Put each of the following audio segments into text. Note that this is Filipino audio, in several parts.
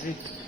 Grabe.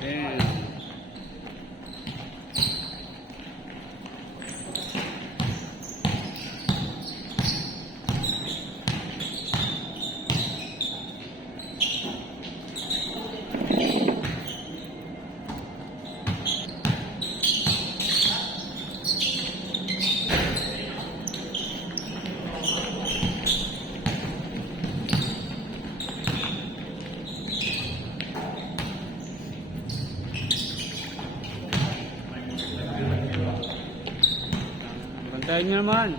Damn. Bantayan nyo naman.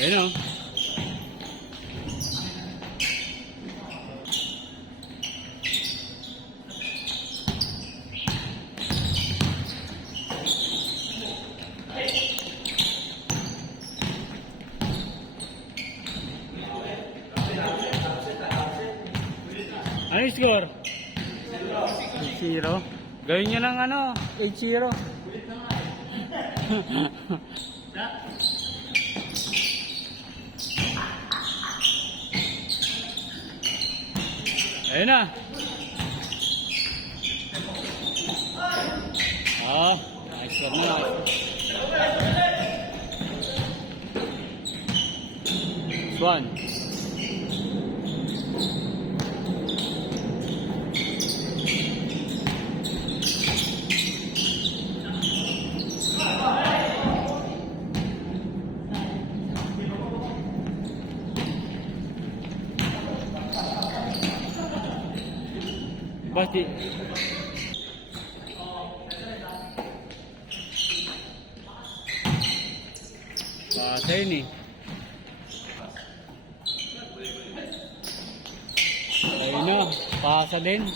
Ayun o. Ano yung score? 8-0. Gawin nyo lang ano, 8-0. Ayun na. Oh, nice one na. Nice one. Basti. Pasay ni. Ayun na, pasa din.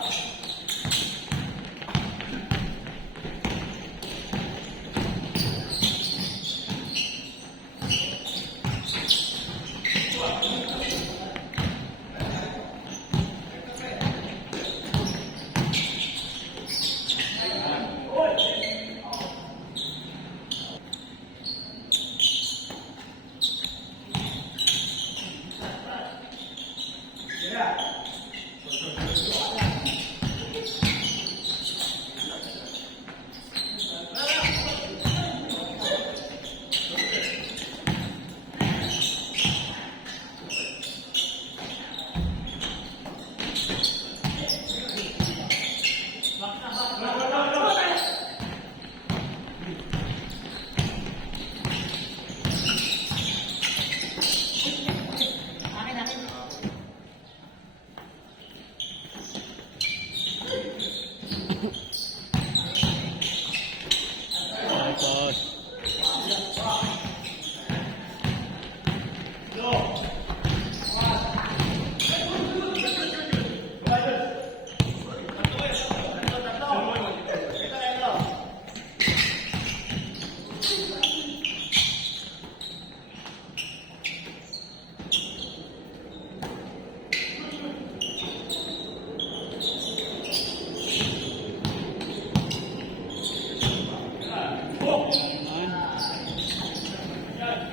Tapos,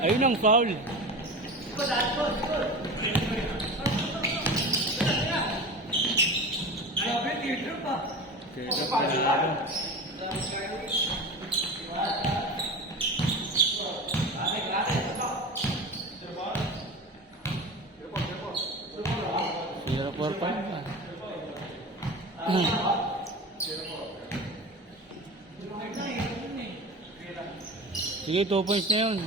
ayun ang foul. Zero for five ba? Sige, 2 points na yun.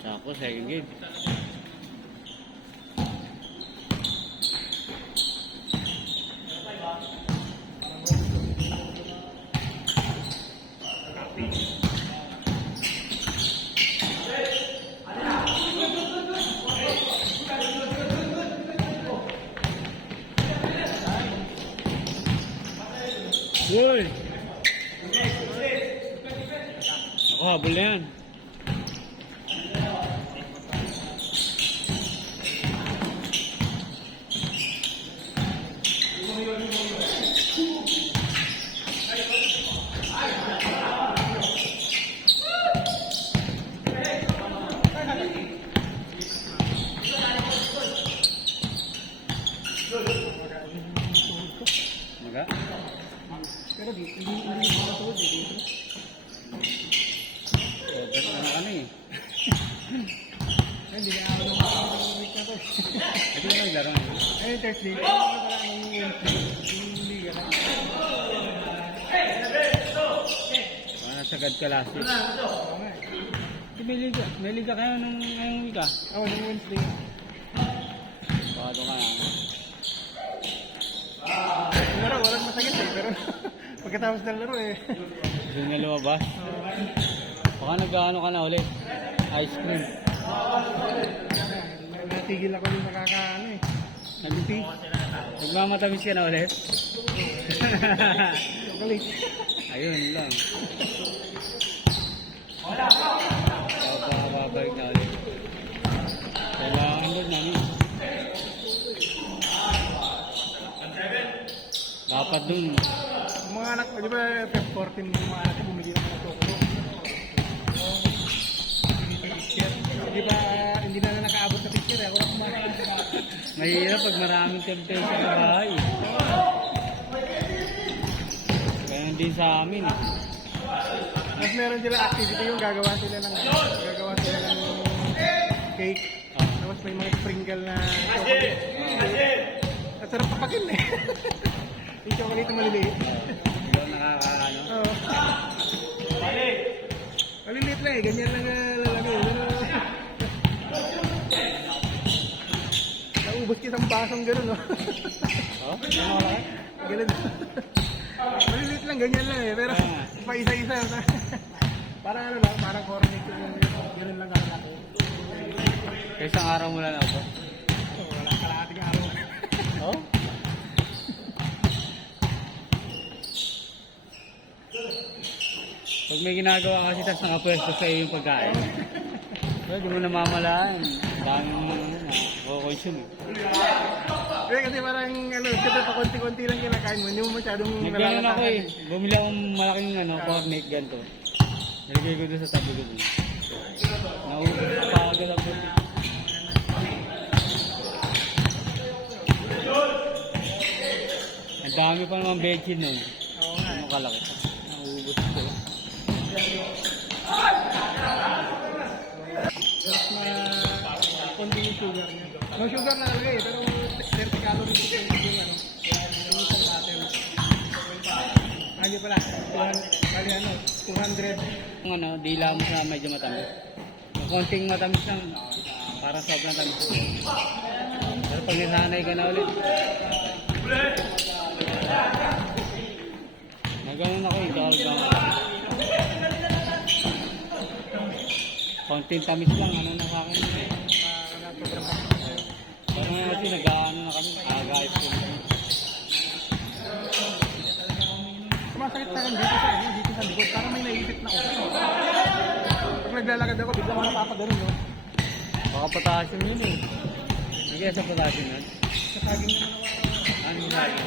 Tapos, second game. Uy! Ako, habol na yan. Maga? Pero dito, hindi makatulog dito. Progress na na kami. Ay, hindi na ako ng week na to. Ito na naglaro. Ay, Thursday. Ano pala ng Wednesday? Hindi ka na. Nasagad ka last week. May liga kayo nung ngayong week ah. Oo, ng Wednesday. Baka doon ka na. Walang masakit eh, pero pagkatapos ng laro eh. Doon na lumabas. Baka nag-ano ka na ulit. Ice cream. titigil ako yung nakakaano eh. Nagpi. Magmamatamis ka na ulit. Chocolate. Ayun lang. Babalik na ulit. Kailangan doon namin. Dapat doon. Yung mga anak, di ba, Feb 14 yung mga anak, bumili naman ng chocolate. Di ba, hindi na nakaabot sa picture eh. Ako lang kumain. Mahirap pag maraming temptation sa bahay. Ganyan din sa amin. Mas meron sila activity yung gagawa sila ng cake. Tapos may mga sprinkle na chocolate. At sarap papakin eh. Yung chocolate na maliliit. Ikaw nakakaano. Oo. Maliliit lang eh. Ganyan lang lalagay. Naubos ka isang basong gano'n, no? Oh? Ano ka lang? Ganun. Maliliit lang, ganyan lang eh. Pero pa isa-isa. Parang ano lang, parang cornet yung gano'n lang ang ako. Kaya isang araw mo lang ako. Wala kalahating araw. Oh? Pag may ginagawa kasi tapos nakapwesto sa iyo yung pagkain. Hindi mo namamalaan. Daming na-consume eh. Kasi parang ano, kasi pa konti-konti lang kinakain mo, hindi mo masyadong Nagganon ako eh. Bumili akong malaking cornet ganito. Nalagay ko doon sa tabi ko doon. Naupagal ako. Ang dami pa naman veggie nun. Oo nga. Ano kalaki? Nauubos ko. Mas konti yung sugar niya. No sugar na talaga eh, pero 30 calories yung ano. Yung isang bottle. Lagi pala, bali ano, 200. Kung ano, dila mo sa medyo matamis. Yung konting matamis lang, para sobrang tamis. Pero pag nasanay ka na ulit. Nagano'n ako eh, dahil bang konting tamis lang, ano na sa akin. Parang nga kasi nag-ano na kami, aga-ayos ko. Sumasakit sa akin dito sa likod, parang may naipit na ako. Pag naglalakad ako, bigla mo napapagano'n, no? Baka potassium yun eh. Hindi sa potassium yun. Sa saging naman ako. Ano yung saging?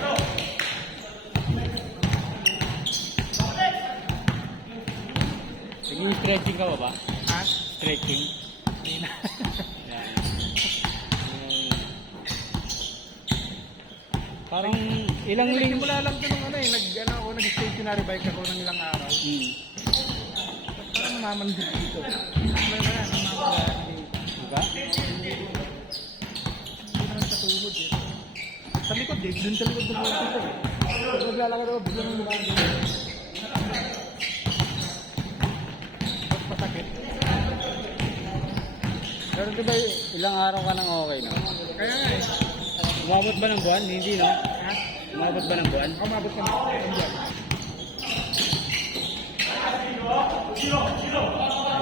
Naging stretching ka ba ba? Ha? Stretching? Hindi na. Yan. Parang ilang linggo. Simula lang ito nung ano eh, nag-stationary bike ako ng ilang araw. Parang namamandag dito. Namamandag. Diba? Hindi naman sa tuhod eh. Sa likod eh, dun sa likod ng mga dito eh. Pag naglalakad ako, bigla nung lumaan dito. Tapos pasakit. Pero diba ilang araw ka nang okay no? Kaya nga eh. Umabot ba ng buwan? Hindi no? Ha? Umabot ba ng buwan? Umabot ka na.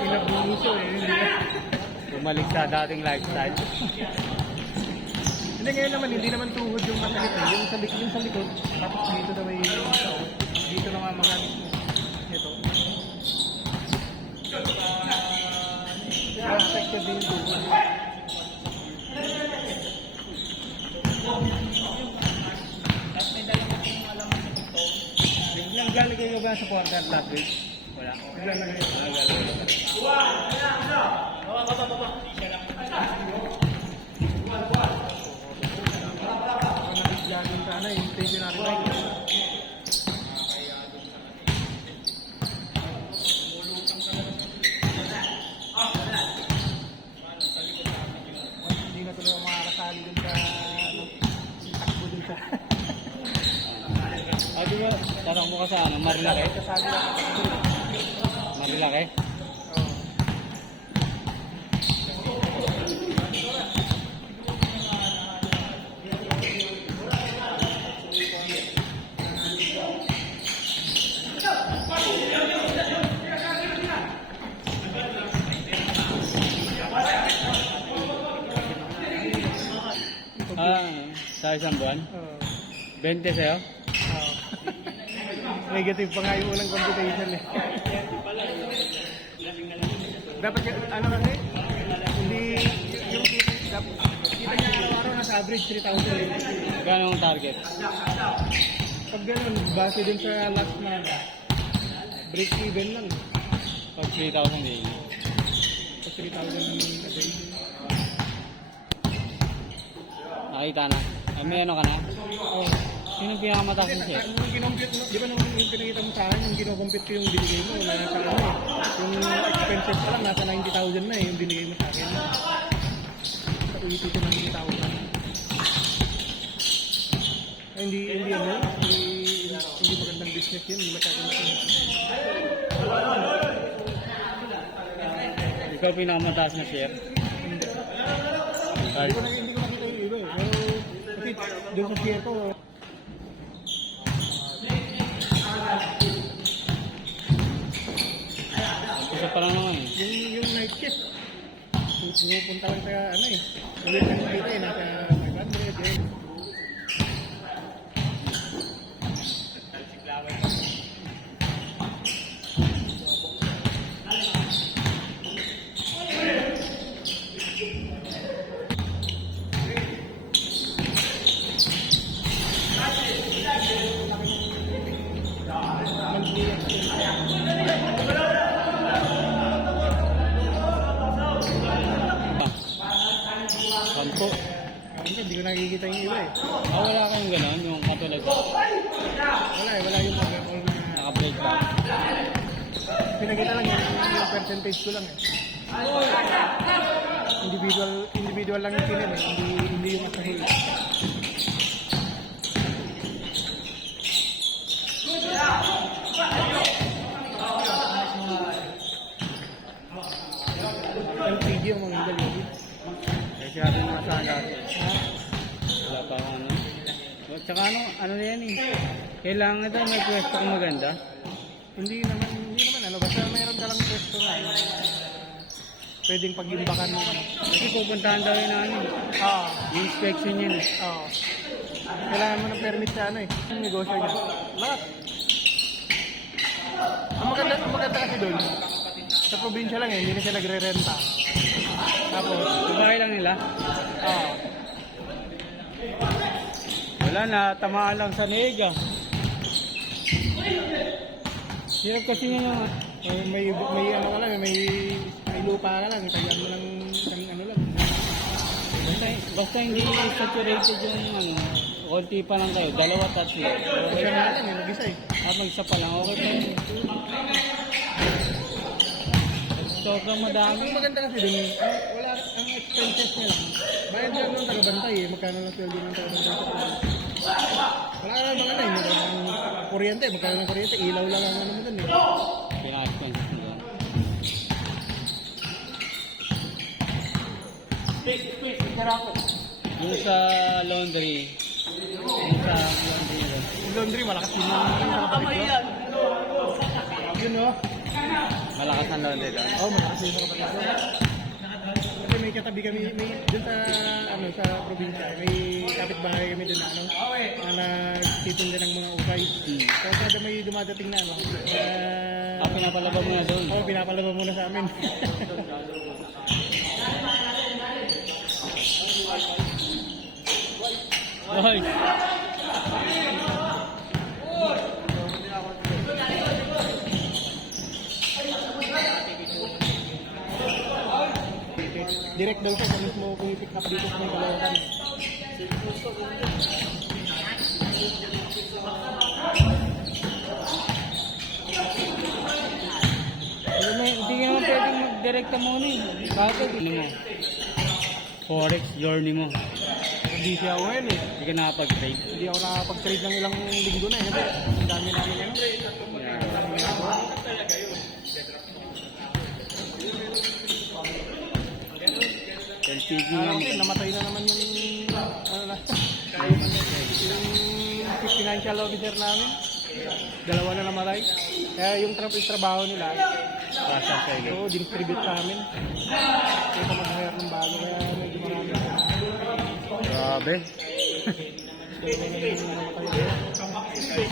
Inabuso eh. Hindi na. Bumalik sa dating lifestyle. Hindi ngayon naman, hindi naman tuhod yung masakit eh. Yung sa likod, tapos dito na may dito na mamagamit mo. Ito. Affected din yung tuhod. Naglalagay ka ba sa quarter last week? Wala. Naglalagay. Ako nabigyan sana yung stationary bike. Hindi na tuloy ako makakasali dun sa takbo dun sa Ah, di ba? Tanong mo ka sa ano? Marilaki? kasali ako. Marilaki? Oo. Sa isang buwan? Oo. 20 sa'yo? Oo. Negative pa nga yung unang computation eh. Dapat ano kasi, hindi yung kita niya araw-araw nasa average 3,000 eh. Gano'ng ang target? Pag ganun, base din sa last na break even lang. Pag 3,000 daily. Pag 3,000 a day. Nakita na. Ay, may ano ka na? Oo. Sino pinakamataas na share? Nung kinompute mo, di ba nung pinakita mo sa akin, yung kinocompute ko yung binigay mo, wala nasa ano eh. Yung expenses pa lang, nasa 90,000 na eh, yung binigay mo sa akin. Sa ulit ito ng 90,000. Hindi ano, hindi magandang business yun, hindi masyadong business. Ikaw pinakamataas na share? Hindi. Card. Hindi ko nakita yung iba eh. Pero, kasi doon sa share ko, Isa pa lang naman eh. yung night shift, pupunta lang sa ano eh. Ulit ka nakita eh, nasa 500 eh. Monthly expense. Sampo. Hindi ko nakikita yung iba eh. Ah, wala kayong gano'n, yung katulad ko. Wala yung all na Naka-break lang. pinakita lang yung percentage ko lang eh. Individual lang yung sinin eh, hindi yung asahil. LPG yung mga galing. Kasi natin masasagot. Wala pa akong ano. Tsaka ano na yan eh. Kailangan daw may pwesto kung maganda. Hindi naman ano, basta mayroon ka lang pwesto na pwedeng pag-imbakan mo. Kasi pupuntahan daw yun na ano. Yung inspection yun eh. Oo. Kailangan mo ng permit sa ano eh. Yung negosyo niya. Lahat. Ang maganda kasi doon, sa probinsya lang eh, hindi na siya nagre-renta. Tapos, Sabay lang nila. oo. Wala na, tamaan lang sa nega. Hirap kasi yun yung May ano ka lang, may lupa ka lang, tayan mo lang ng ano lang. basta hindi saturated yung ano, konti pa lang kayo, dalawa, tatlo. Okay Kaya na. nga lang eh, mag-isa eh. Mag-isa pa lang, okay pa yun. Sobrang madami. Ang maganda kasi doon, wala, ang expenses niya lang. Bayad lang ng tagabantay eh, magkano lang sweldo ng tagabantay sa probinsya. Wala ka naman ano eh, magkano kuryente, magkano ng kuryente, ilaw lang ang ano mo doon eh. Pinaka-expenses nila. Yung sa laundry, Yung laundry, malakas din yung kapatid ko. Yun o. malakas ang laundry doon. Oo, malakas din yung kapatid ko. Kasi may katabi kami, dun sa, ano, sa probinsya, may kapitbahay kami dun na, ano, na nagtitinda ng mga ukay. Kaya kada may dumadating na, ano, Pinapalaba mo na doon. ako, pinapalaba muna sa amin. Hoy! Direct daw siya, kung mismo pumipick up dito sa may Caloocan. Hindi ka naman pwedeng mag-direkta muna eh. Bakit? Ano mo? Forex journey mo. Hindi siya ako ngayon eh. Hindi ka nakapag-trade. Hindi ako nakapag-trade ng ilang linggo na eh. Kasi ang dami namin ano. Ang dami ginagawa. LPG nga mo. Namatay na naman yung ano na. Yung financial officer namin. Dalawa na namatay. Kaya yung trabaho nila, Pasa sa ilo. oo, distribute namin. Kaya pa mag-hire ng bago. Kaya medyo marami. Grabe. Dalawa na yung namatay.